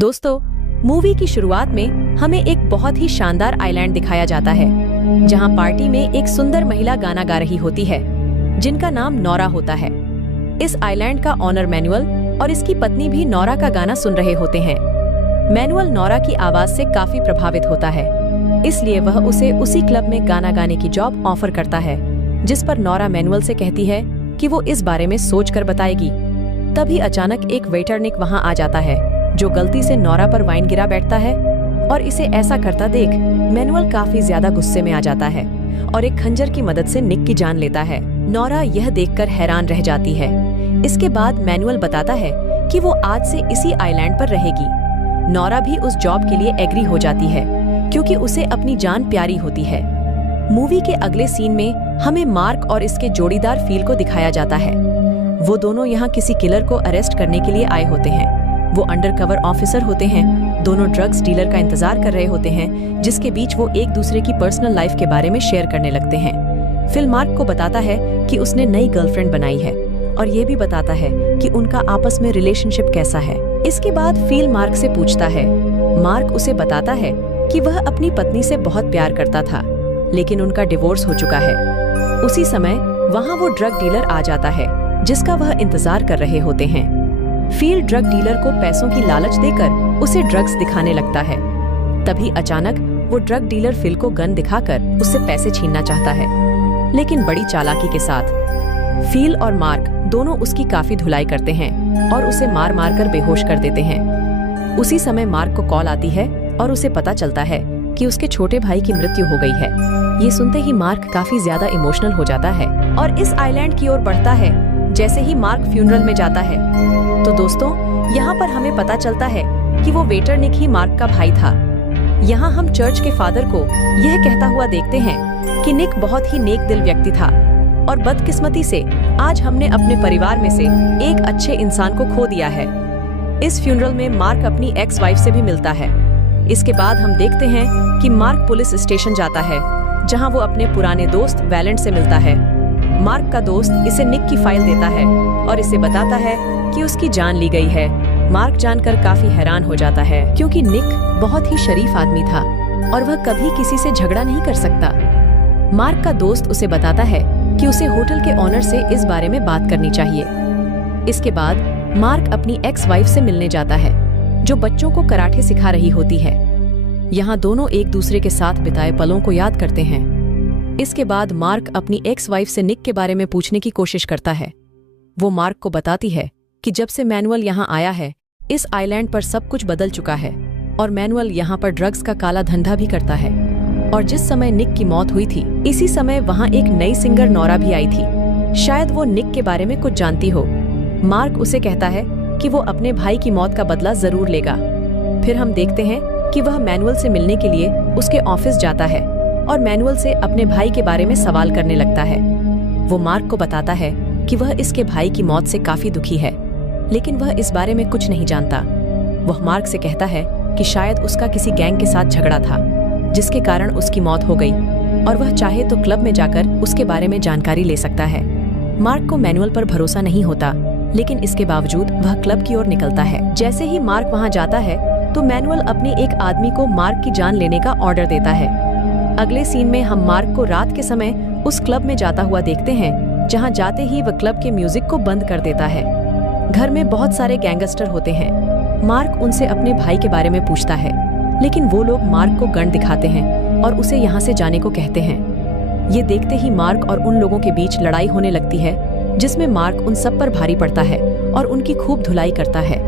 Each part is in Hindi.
दोस्तों, मूवी की शुरुआत में हमें एक बहुत ही शानदार आइलैंड दिखाया जाता है, जहां पार्टी में एक सुंदर महिला गाना गा रही होती है, जिनका नाम नोरा होता है। इस आइलैंड का ऑनर मैनुअल और इसकी पत्नी भी नोरा का गाना सुन रहे होते हैं। मैनुअल नोरा की आवाज से काफी प्रभावित होता है, इसलिए वह उसे उसी क्लब में गाना गाने की जॉब ऑफर करता है, जिस पर नोरा मैनुअल से कहती है कि वो इस बारे में सोच कर बताएगी। तभी अचानक एक वेटर निक वहां आ जाता है, जो गलती से नोरा पर वाइन गिरा बैठता है और इसे ऐसा करता देख मैनुअल काफी ज्यादा गुस्से में आ जाता है और एक खंजर की मदद से निक की जान लेता है। नोरा यह देखकर हैरान रह जाती है। इसके बाद मैनुअल बताता है कि वो आज से इसी आइलैंड पर रहेगी। नोरा भी उस जॉब के लिए एग्री हो जाती है, क्योंकि उसे अपनी जान प्यारी होती है। मूवी के अगले सीन में हमें मार्क और इसके जोड़ीदार फील को दिखाया जाता है। वो दोनों यहाँ किसी किलर को अरेस्ट करने के लिए आए होते हैं। वो अंडरकवर ऑफिसर होते हैं। दोनों ड्रग्स डीलर का इंतजार कर रहे होते हैं, जिसके बीच वो एक दूसरे की पर्सनल लाइफ के बारे में शेयर करने लगते हैं। फिल मार्क को बताता है कि उसने नई गर्लफ्रेंड बनाई है और ये भी बताता है कि उनका आपस में रिलेशनशिप कैसा है। इसके बाद फील मार्क से पूछता है। मार्क उसे बताता है कि वह अपनी पत्नी से बहुत प्यार करता था, लेकिन उनका डिवोर्स हो चुका है। उसी समय वहाँ वो ड्रग डीलर आ जाता है, जिसका वह इंतजार कर रहे होते हैं। फील ड्रग डीलर को पैसों की लालच देकर उसे ड्रग्स दिखाने लगता है। तभी अचानक वो ड्रग डीलर फिल को गन दिखाकर उससे पैसे छीनना चाहता है, लेकिन बड़ी चालाकी के साथ। फील और मार्क दोनों उसकी काफी धुलाई करते हैं और उसे मार मार कर बेहोश कर देते हैं। उसी समय मार्क को कॉल आती है और उसे पता चलता है कि उसके छोटे भाई की मृत्यु हो गई है। ये सुनते ही मार्क काफी ज्यादा इमोशनल हो जाता है और इस आइलैंड की ओर बढ़ता है। जैसे ही मार्क फ्यूनरल में जाता है तो दोस्तों, यहाँ पर हमें पता चलता है कि वो वेटर निक ही मार्क का भाई था। यहाँ हम चर्च के फादर को यह कहता हुआ देखते हैं कि निक बहुत ही नेक दिल व्यक्ति था और बदकिस्मती से आज हमने अपने परिवार में से एक अच्छे इंसान को खो दिया है। इस फ्यूनरल में मार्क अपनी एक्स वाइफ से भी मिलता है। इसके बाद हम देखते हैं कि मार्क पुलिस स्टेशन जाता है, जहाँ वो अपने पुराने दोस्त वैलेंट से मिलता है। मार्क का दोस्त इसे निक की फाइल देता है और इसे बताता है कि उसकी जान ली गई है। मार्क जानकर काफी हैरान हो जाता है, क्योंकि निक बहुत ही शरीफ आदमी था और वह कभी किसी से झगड़ा नहीं कर सकता। मार्क का दोस्त उसे बताता है कि उसे होटल के ऑनर से इस बारे में बात करनी चाहिए। इसके बाद मार्क अपनी एक्स वाइफ से मिलने जाता है, जो बच्चों को कराटे सिखा रही होती है। यहाँ दोनों एक दूसरे के साथ बिताए पलों को याद करते हैं। इसके बाद मार्क अपनी एक्स वाइफ से निक के बारे में पूछने की कोशिश करता है। वो मार्क को बताती है कि जब से मैनुअल यहाँ आया है, इस आइलैंड पर सब कुछ बदल चुका है और मैनुअल यहाँ पर ड्रग्स का काला धंधा भी करता है। और जिस समय निक की मौत हुई थी, इसी समय वहाँ एक नई सिंगर नोरा भी आई थी। शायद वो निक के बारे में कुछ जानती हो। मार्क उसे कहता है कि वो अपने भाई की मौत का बदला जरूर लेगा। फिर हम देखते हैं कि वह मैनुअल से मिलने के लिए उसके ऑफिस जाता है और मैनुअल से अपने भाई के बारे में सवाल करने लगता है। वो मार्क को बताता है कि वह इसके भाई की मौत से काफी दुखी है, लेकिन वह इस बारे में कुछ नहीं जानता। वह मार्क से कहता है कि शायद उसका किसी गैंग के साथ झगड़ा था, जिसके कारण उसकी मौत हो गई और वह चाहे तो क्लब में जाकर उसके बारे में जानकारी ले सकता है। मार्क को मैनुअल पर भरोसा नहीं होता, लेकिन इसके बावजूद वह क्लब की ओर निकलता है। जैसे ही मार्क वहाँ जाता है तो मैनुअल अपने एक आदमी को मार्क की जान लेने का ऑर्डर देता है। अगले सीन में हम मार्क को रात के समय उस क्लब में जाता हुआ देखते हैं, जहां जाते ही वह क्लब के म्यूजिक को बंद कर देता है। घर में बहुत सारे गैंगस्टर होते हैं। मार्क उनसे अपने भाई के बारे में पूछता है, लेकिन वो लोग मार्क को गन दिखाते हैं और उसे यहाँ से जाने को कहते हैं। ये देखते ही मार्क और उन लोगों के बीच लड़ाई होने लगती है, जिसमें मार्क उन सब पर भारी पड़ता है और उनकी खूब धुलाई करता है।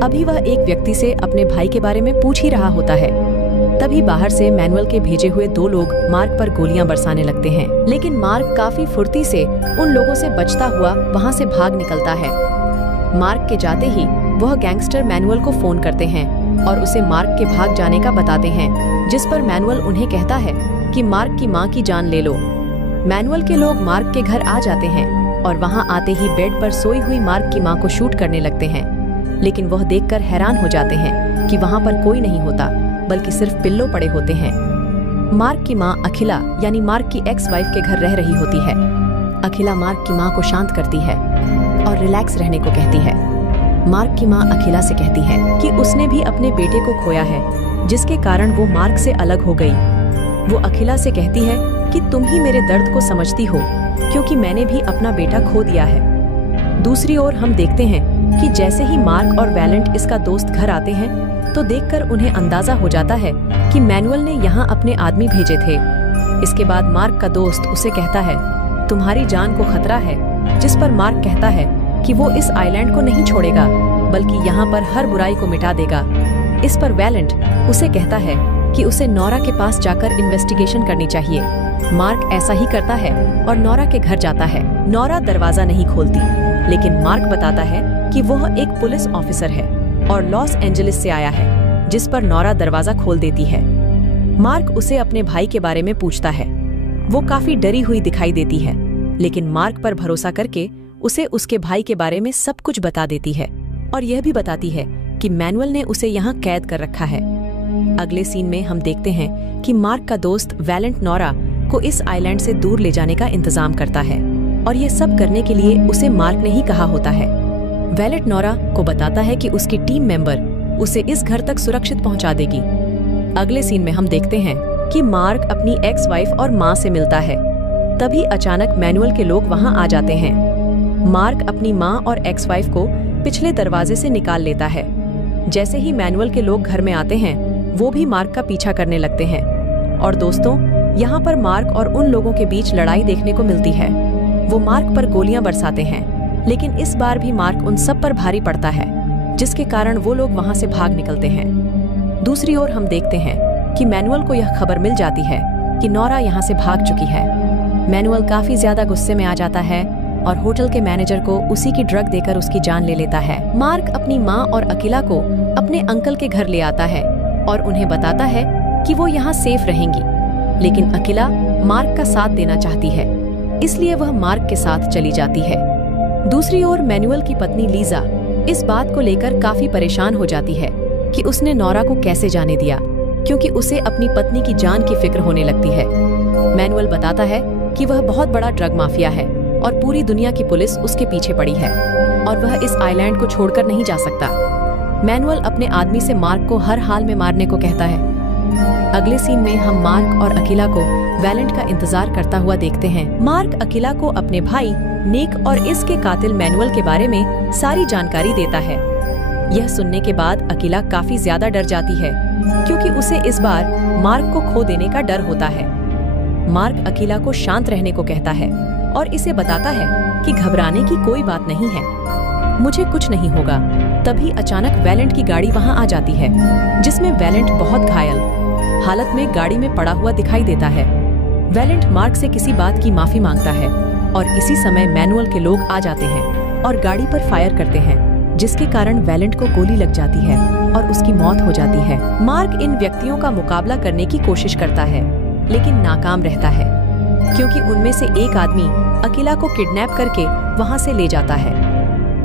अभी वह एक व्यक्ति से अपने भाई के बारे में पूछ ही रहा होता है। तभी बाहर से मैनुअल के भेजे हुए दो लोग मार्क पर गोलियां बरसाने लगते हैं, लेकिन मार्क काफी फुर्ती से उन लोगों से बचता हुआ वहां से भाग निकलता है। मार्क के जाते ही वह गैंगस्टर मैनुअल को फोन करते हैं और उसे मार्क के भाग जाने का बताते हैं, जिस पर मैनुअल उन्हें कहता है कि मार्क की मां की जान ले लो। मैनुअल के लोग मार्क के घर आ जाते हैं और वहां आते ही बेड पर सोई हुई मार्क की मां को शूट करने लगते हैं, लेकिन वह देखकर हैरान हो जाते हैं कि वहां पर कोई नहीं होता, बल्कि सिर्फ पिल्लो पड़े होते हैं। मार्क की मां अखिला यानी मार्क की एक्स वाइफ के घर रह रही होती है। अखिला मार्क की मां को शांत करती है और रिलैक्स रहने को कहती है। मार्क की माँ अखिला से कहती है कि उसने भी अपने बेटे को खोया है, जिसके कारण वो मार्क से अलग हो गई। वो अखिला से कहती है कि तुम ही मेरे दर्द को समझती हो, क्योंकि मैंने भी अपना बेटा खो दिया है। दूसरी ओर हम देखते हैं कि जैसे ही मार्क और वैलेंट इसका दोस्त घर आते हैं तो देखकर उन्हें अंदाजा हो जाता है कि मैनुअल ने यहाँ अपने आदमी भेजे थे। इसके बाद मार्क का दोस्त उसे कहता है, तुम्हारी जान को खतरा है, जिस पर मार्क कहता है कि वो इस आइलैंड को नहीं छोड़ेगा, बल्कि यहाँ पर हर बुराई को मिटा देगा। इस पर वैलेंट उसे कहता है कि उसे नोरा के पास जाकर इन्वेस्टिगेशन करनी चाहिए। मार्क ऐसा ही करता है और नोरा के घर जाता है। नोरा दरवाजा नहीं खोलती, लेकिन मार्क बताता है कि वह एक पुलिस ऑफिसर है और लॉस एंजलिस से आया है, जिस पर नोरा दरवाजा खोल देती है। मार्क उसे अपने भाई के बारे में पूछता है। वो काफी डरी हुई दिखाई देती है, लेकिन मार्क पर भरोसा करके उसे उसके भाई के बारे में सब कुछ बता देती है और यह भी बताती है कि मैनुअल ने उसे यहाँ कैद कर रखा है। अगले सीन में हम देखते हैं कि मार्क का दोस्त वैलेंट नोरा को इस आइलैंड से दूर ले जाने का इंतजाम करता है और ये सब करने के लिए उसे मार्क ने ही कहा होता है। वैलेंट नोरा को बताता है कि उसकी टीम मेंबर उसे इस घर तक सुरक्षित पहुंचा देगी। अगले सीन में हम देखते हैं कि मार्क अपनी एक्स वाइफ और माँ से मिलता है। तभी अचानक मैनुअल के लोग वहां आ जाते हैं। मार्क अपनी माँ और एक्स वाइफ को पिछले दरवाजे से निकाल लेता है। जैसे ही मैनुअल के लोग घर में आते हैं, वो भी मार्क का पीछा करने लगते हैं। और दोस्तों, यहाँ पर मार्क और उन लोगों के बीच लड़ाई देखने को मिलती है। वो मार्क पर गोलियां बरसाते हैं, लेकिन इस बार भी मार्क उन सब पर भारी पड़ता है, जिसके कारण वो लोग वहां से भाग निकलते हैं। दूसरी ओर हम देखते हैं कि मैनुअल को यह खबर मिल जाती है कि नोरा यहाँ से भाग चुकी है। मैनुअल काफी ज्यादा गुस्से में आ जाता है और होटल के मैनेजर को उसी की ड्रग देकर उसकी जान ले लेता है। मार्क अपनी माँ और अखिला को अपने अंकल के घर ले आता है और उन्हें बताता है कि वो यहाँ सेफ रहेंगी, लेकिन अखिला मार्क का साथ देना चाहती है, इसलिए वह मार्क के साथ चली जाती है। दूसरी ओर मैनुअल की पत्नी लीजा इस बात को लेकर काफी परेशान हो जाती है कि उसने नोरा को कैसे जाने दिया, क्योंकि उसे अपनी पत्नी की जान की फिक्र होने लगती है। मैनुअल बताता है कि वह बहुत बड़ा ड्रग माफिया है और पूरी दुनिया की पुलिस उसके पीछे पड़ी है और वह इस आइलैंड को छोड़कर नहीं जा सकता। मैनुअल अपने आदमी से मार्क को हर हाल में मारने को कहता है। अगले सीन में हम मार्क और अखिला को वैलेंट का इंतजार करता हुआ देखते हैं। मार्क अखिला को अपने भाई निक और इसके कातिल मैनुअल के बारे में सारी जानकारी देता है। यह सुनने के बाद अखिला काफी ज्यादा डर जाती है, क्योंकि उसे इस बार मार्क को खो देने का डर होता है। मार्क अखिला को शांत रहने को कहता है और इसे बताता है कि घबराने की कोई बात नहीं है, मुझे कुछ नहीं होगा। तभी अचानक वैलेंट की गाड़ी वहां आ जाती है, जिसमें वैलेंट बहुत घायल हालत में गाड़ी में पड़ा हुआ दिखाई देता है। वैलेंट मार्क से किसी बात की माफी मांगता है और इसी समय मैनुअल के लोग आ जाते हैं और गाड़ी पर फायर करते हैं, जिसके कारण वैलेंट को गोली लग जाती है और उसकी मौत हो जाती है। मार्क इन व्यक्तियों का मुकाबला करने की कोशिश करता है, लेकिन नाकाम रहता है, क्योंकि उनमें से एक आदमी अखिला को किडनैप करके वहां से ले जाता है।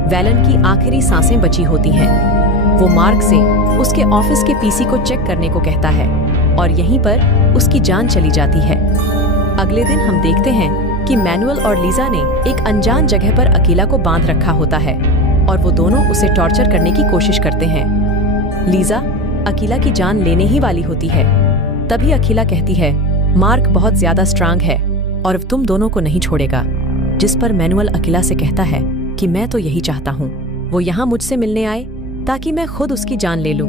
वैलेंट की आखिरी सांसें बची होती हैं। वो मार्क से उसके ऑफिस के पीसी को चेक करने को कहता है और यहीं पर उसकी जान चली जाती है। अगले दिन हम देखते हैं कि मैनुअल और लीजा ने एक अनजान जगह पर अखिला को बांध रखा होता है और वो दोनों उसे टॉर्चर करने की कोशिश करते हैं। लीजा अखिला की जान लेने ही वाली होती है। तभी अखिला कहती है, मार्क बहुत ज्यादा स्ट्रांग है और तुम दोनों को नहीं छोड़ेगा, जिस पर मैनुअल अखिला से कहता है कि मैं तो यही चाहता हूँ, वो यहाँ मुझसे मिलने आए ताकि मैं खुद उसकी जान ले लूं।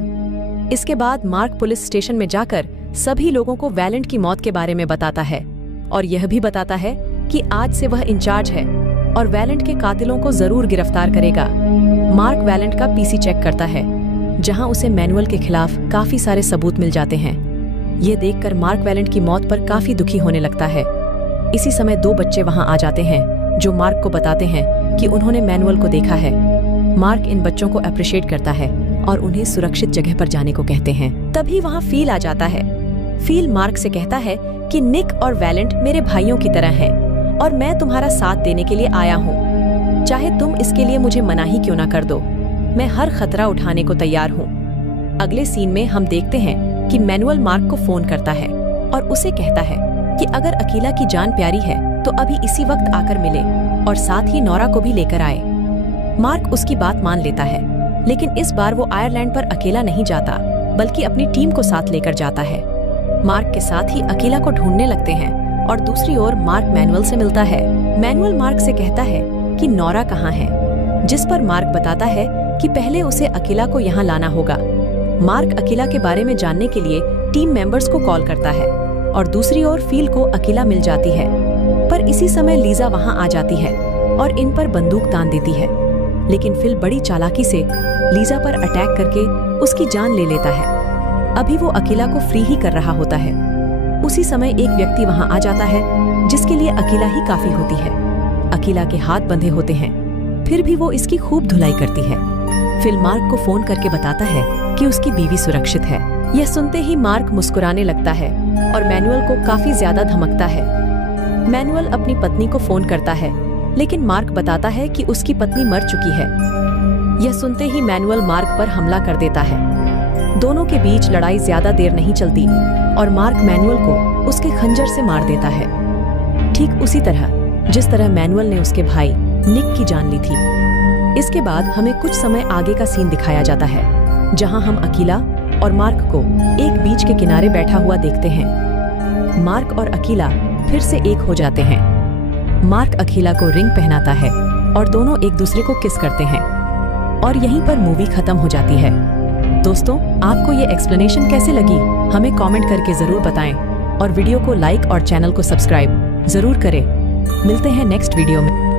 इसके बाद मार्क पुलिस स्टेशन में जाकर सभी लोगों को वैलेंट की मौत के बारे में बताता है और यह भी बताता है कि आज से वह इंचार्ज है और वैलेंट के कातिलों को जरूर गिरफ्तार करेगा। मार्क वैलेंट का पीसी चेक करता है, जहां उसे मैनुअल के खिलाफ काफी सारे सबूत मिल जाते हैं। ये देखकर मार्क वैलेंट की मौत पर काफी दुखी होने लगता है। इसी समय 2 बच्चे वहां आ जाते हैं, जो मार्क को बताते हैं कि उन्होंने मैनुअल को देखा है। मार्क इन बच्चों को अप्रिशिएट करता है और उन्हें सुरक्षित जगह पर जाने को कहते हैं। तभी वहाँ फील आ जाता है। फील मार्क से कहता है कि निक और वैलेंट मेरे भाइयों की तरह हैं और मैं तुम्हारा साथ देने के लिए आया हूँ। चाहे तुम इसके लिए मुझे मना ही क्यों ना कर दो, मैं हर खतरा उठाने को तैयार हूँ। अगले सीन में हम देखते हैं कि मैनुअल मार्क को फोन करता है और उसे कहता है कि अगर अखिला की जान प्यारी है तो अभी इसी वक्त आकर मिले और साथ ही नोरा को भी लेकर आए। मार्क उसकी बात मान लेता है लेकिन इस बार वो आयरलैंड पर अकेला नहीं जाता, बल्कि अपनी टीम को साथ लेकर जाता है। मार्क के साथ ही अकीला को ढूंढने लगते हैं और दूसरी ओर मार्क मैनुअल से मिलता है। मैनुअल मार्क से कहता है कि नोरा कहाँ है, जिस पर मार्क बताता है कि पहले उसे अकीला को यहाँ लाना होगा। मार्क अकीला के बारे में जानने के लिए टीम मेंबर्स को कॉल करता है और दूसरी ओर फील को अकीला मिल जाती है। पर इसी समय लीजा वहाँ आ जाती है और इन पर बंदूक तान देती है, लेकिन फिल बड़ी चालाकी से लीजा पर अटैक करके उसकी जान ले लेता है। अभी वो अकीला को फ्री ही कर रहा होता है। उसी समय एक व्यक्ति वहाँ आ जाता है जिसके लिए अकीला ही काफी होती है। अकीला के हाथ बंधे होते हैं, फिर भी वो इसकी खूब धुलाई करती है। फिल मार्क को फोन करके बताता है कि उसकी बीवी सुरक्षित है। यह सुनते ही मार्क मुस्कुराने लगता है और मैनुअल को काफी ज्यादा धमकता है। मैनुअल अपनी पत्नी को फोन करता है, लेकिन मार्क बताता है कि उसकी पत्नी मर चुकी है। यह सुनते ही मैनुअल मार्क पर हमला कर देता है। दोनों के बीच लड़ाई ज्यादा देर नहीं चलती और मार्क मैनुअल को उसके खंजर से मार देता है, ठीक उसी तरह जिस तरह मैनुअल ने उसके भाई निक की जान ली थी। इसके बाद हमें कुछ समय आगे का सीन दिखाया जाता है, जहां हम अकीला और मार्क को एक बीच के किनारे बैठा हुआ देखते हैं। मार्क और अकीला फिर से एक हो जाते हैं। मार्क अकीला को रिंग पहनाता है और दोनों एक दूसरे को किस करते हैं और यहीं पर मूवी खत्म हो जाती है। दोस्तों, आपको ये एक्सप्लेनेशन कैसे लगी हमें कमेंट करके जरूर बताएं और वीडियो को लाइक और चैनल को सब्सक्राइब जरूर करें। मिलते हैं नेक्स्ट वीडियो में।